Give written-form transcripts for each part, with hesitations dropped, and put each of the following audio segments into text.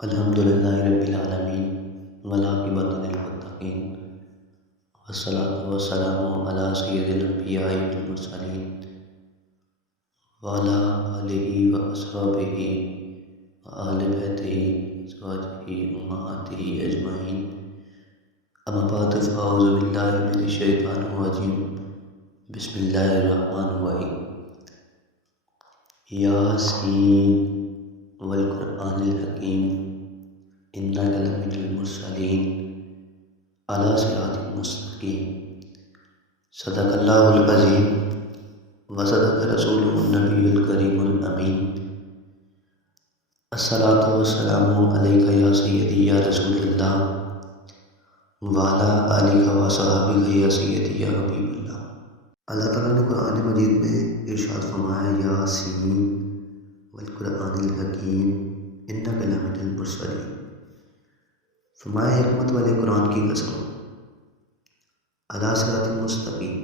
الحمد للہ رب العالمین والعاقبۃ للمتقین والصلاۃ والسلام علی سید الانبیاء والمرسلین وعلی آلہ واصحابہ وآل بیتہ وازواجہ امہاتہ اجمعین اما بعد فاعوذ باللہ من الشیطان الرجیم بسم اللہ الرحمن الرحیم یاسین والقرآن الحکیم انک لمن المرسلین علی صراط مستقیم صدق اللہ العظیم وصدق رسولہ النبی الکریم الامین الصلاۃ والسلام علیک یا سیدی یا رسول اللہ وعلی آلہ وصحبہ یا سیدی یا حبیب اللہ۔ اللہ تعالیٰ نے قرآن مجید میں ارشاد فرمایا یاسین والقرآن الحکیم انک لمن المرسلین، فرمایا حکمت والے قرآن کی قسم، علی صراط مستقیم،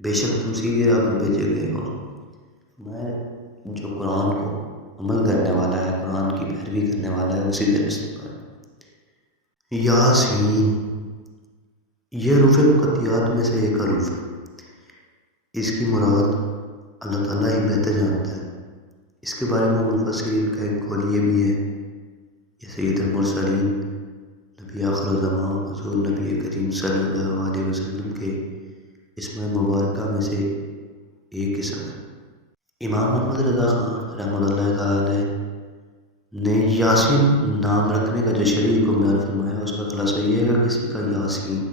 بے شک تم سیدھی راہ پر بھیجے گئے ہو۔ میں جو قرآن کو عمل کرنے والا ہے، قرآن کی پیروی کرنے والا ہے، وہ سیدھے راستے پر۔ یاسین یہ حروف مقطعات میں سے ایک حرف ہے، اس کی مراد اللہ تعالیٰ ہی بہتر جانتا ہے۔ اس کے بارے میں مفسرین کا ایک قول یہ بھی ہے، یہ سید المرسلین نبی آخر الزمان حضور نبی کریم صلی اللہ علیہ وسلم کے اسم مبارکہ میں سے ایک اسم ہے۔ امام محمد رضا خان رحمۃ اللہ تعالی نے یاسین نام رکھنے کا جو شریعت کو بیان فرمایا، اس کا خلاصہ یہ ہے کہ کسی کا یاسین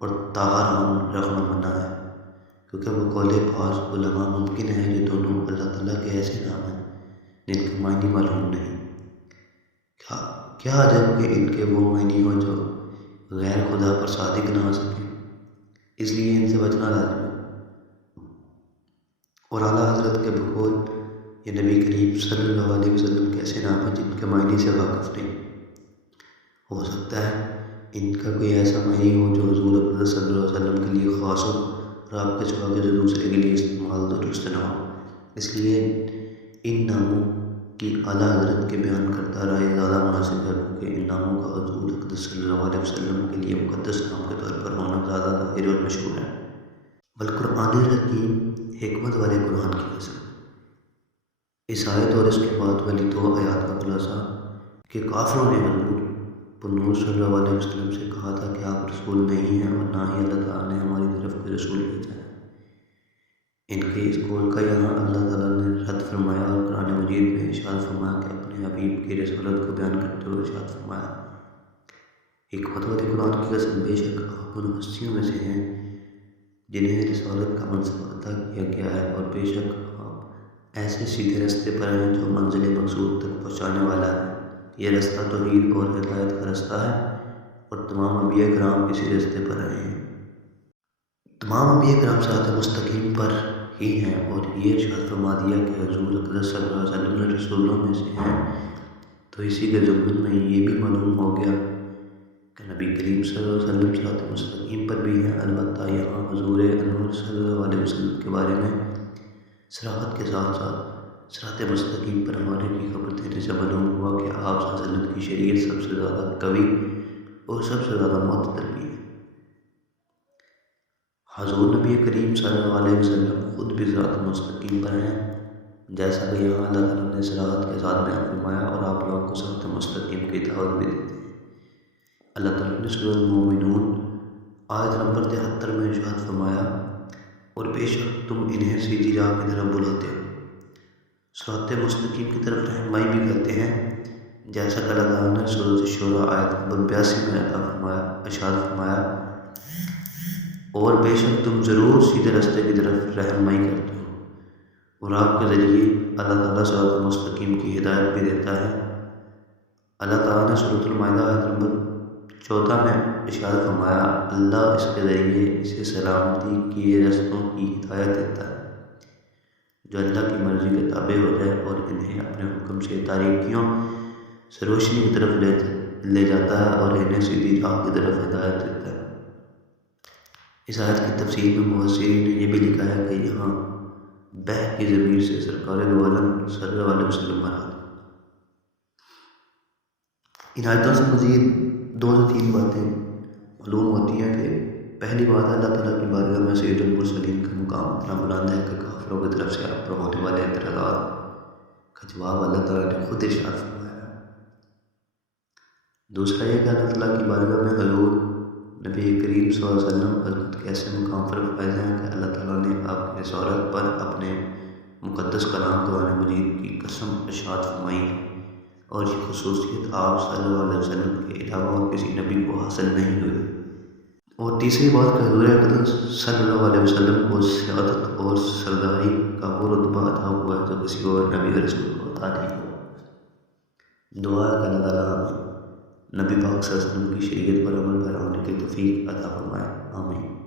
اور طٰہٰ نام رکھنا منع ہے، کیونکہ وہ قول بعض علماء ممکن ہے یہ دونوں اللہ تعالیٰ کے ایسے نام ہیں جن کے معنی معلوم نہیں۔ کیا عجب کہ ان کے وہ معنی ہو جو غیر خدا پر صادق نہ ہو سکے، اس لیے ان سے بچنا لازم ہے۔ اور اعلیٰ حضرت کے بقول یہ نبی کریم صلی اللہ علیہ وسلم کے ایسے نام ہیں جن کے معنی سے واقف نہیں۔ ہو سکتا ہے ان کا کوئی ایسا معنی ہو جو حضور اقدس صلی اللہ علیہ وسلم کے لیے خاص ہو اور آپ کے سوا کے دوسرے کے لیے استعمال درست نہ ہو، اس لیے ان ناموں کی اعلیٰ حضرت کے بیان کرتا رہا یہ زیادہ مناسب ہے، کیونکہ ان ناموں کا حضور اقدس صلی اللہ علیہ وسلم کے لیے مقدس نام کے طور پر ہونا زیادہ ظاہر اور مشہور ہے۔ بالقرآن الحکیم حکمت والے قرآن کی قسم، اس آیت اور اس کے بعد والی دو آیات کا خلاصہ کہ کافروں نے حضور صلی اللہ علیہ وسلم سے کہا تھا کہ آپ رسول نہیں ہیں، اور نہ ہی اللہ تعالیٰ نے ہماری طرف کوئی رسول بھیجا ہے۔ ان کے اس قول کا یہاں اللہ تعالیٰ نے رد فرمایا اور قرآن مجید میں ارشاد فرمایا کہ اپنے حبیب کی رسالت کو بیان کرتے ہوئے ارشاد فرمایا، حکمت والے قرآن کی قسم، بے شک آپ ان ہستیوں میں سے ہیں جنہیں رسالت کا منصب عطا کیا گیا ہے، اور بے شک آپ ایسے سیدھے راستے پر ہیں جو منزل مقصود تک پہنچانے والا ہے۔ یہ رستہ توحید اور ہدایت کا رستہ ہے، اور تمام انبیاء کرام اسی راستے پر رہے ہیں۔ تمام انبیاء کرام صراط مستقیم پر ہی ہیں، اور یہ ارشاد فرما دیا کہ حضور اقدس صلی اللہ علیہ وسلم رسولوں میں سے ہیں، تو اسی کے ضمن میں یہ بھی معلوم ہو گیا کہ نبی کریم صلی اللہ علیہ وسلم صراط مستقیم پر بھی ہیں۔ البتہ یہاں حضور انور صلی اللہ علیہ وسلم کے بارے میں صراحت کے ساتھ ساتھ صراط مستقیم پر ہمارے کی خبر دینے سے معلوم ہوا کہ آپ صلی اللہ علیہ وسلم کی شریعت سب سے زیادہ قوی اور سب سے زیادہ معتدل بھی ہے۔ حضور نبی کریم صلی اللہ علیہ وسلم خود بھی صراط مستقیم پر ہیں، جیسا کہ یہاں اللہ تعالیٰ نے صراحت کے ساتھ بیان فرمایا، اور آپ لوگوں کو صراط مستقیم کی دعوت بھی دیتے ہیں۔ اللہ تعالیٰ نے سورۃ المومنون آیت نمبر 73 میں ارشاد فرمایا، اور بے شک تم انہیں سیدھی راہ کی طرف بلاتے ہو، صراط مستقیم کی طرف رہنمائی بھی کرتے ہیں، جیسا کہ اللہ تعالیٰ نے سورۃ الشورى آیت نمبر 82 میں ارشاد فرمایا، اور بے شک تم ضرور سیدھے راستے کی طرف رہنمائی کرتے ہو، اور آپ کے ذریعے اللہ تعالیٰ صراط مستقیم کی ہدایت بھی دیتا ہے۔ اللہ تعالیٰ نے سورۃ المائدہ آیت نمبر 14 میں ارشاد فرمایا، اللہ اس کے ذریعے اسے سلامتی کی رستوں کی ہدایت دیتا ہے جو اللہ کی مرضی کے تابع ہو جائے، اور انہیں اپنے حکم سے تاریکیوں سے روشنی کی طرف لے جاتا ہے، اور انہیں سیدھی راہ کی طرف ہدایت دیتا ہے۔ اس آیت کی تفسیر میں مفسرین نے یہ بھی لکھا ہے کہ یہاں بہ کی ضمیر سے سرکار دو عالم صلی اللہ علیہ وسلم مراد۔ ان آیتوں سے مزید 2 سے 3 باتیں معلوم ہوتی ہیں کہ پہلی بات ہے اللہ تعالیٰ کی بارگاہ میں سید المرسلین کا مقام اتنا بلند ہے کہ کافروں کی طرف سے آپ پر ہونے والے اعتراضات کا جواب اللہ تعالیٰ نے خود ارشاد فرمایا ہے۔ دوسرا یہ کہ اللہ تعالیٰ کی بارگاہ میں حضور نبی کریم صلی اللہ علیہ وسلم حضرت کیسے مقام پر فائز ہیں کہ اللہ تعالیٰ نے آپ کی رسالت پر اپنے مقدس کلام قرآن مجید کی قسم ارشاد فرمائی اور یہ خصوصیت آپ صلی اللہ علیہ وسلم کے علاوہ اور کسی نبی کو حاصل نہیں ہوئی۔ اور تیسری بات کہ حضور اقدس صلی اللہ علیہ وسلم کو سعادت اور سرداری کا وہ رتبہ عطا ہوا ہے جو کسی اور نبی رسول کو عطا نہیں ہوا۔ دعا ہے کہ اللہ تعالیٰ ہمیں نبی پاک صلی اللہ علیہ وسلم کی شریعت پر عمل پیرا ہونے کی توفیق عطا فرمائے، آمین۔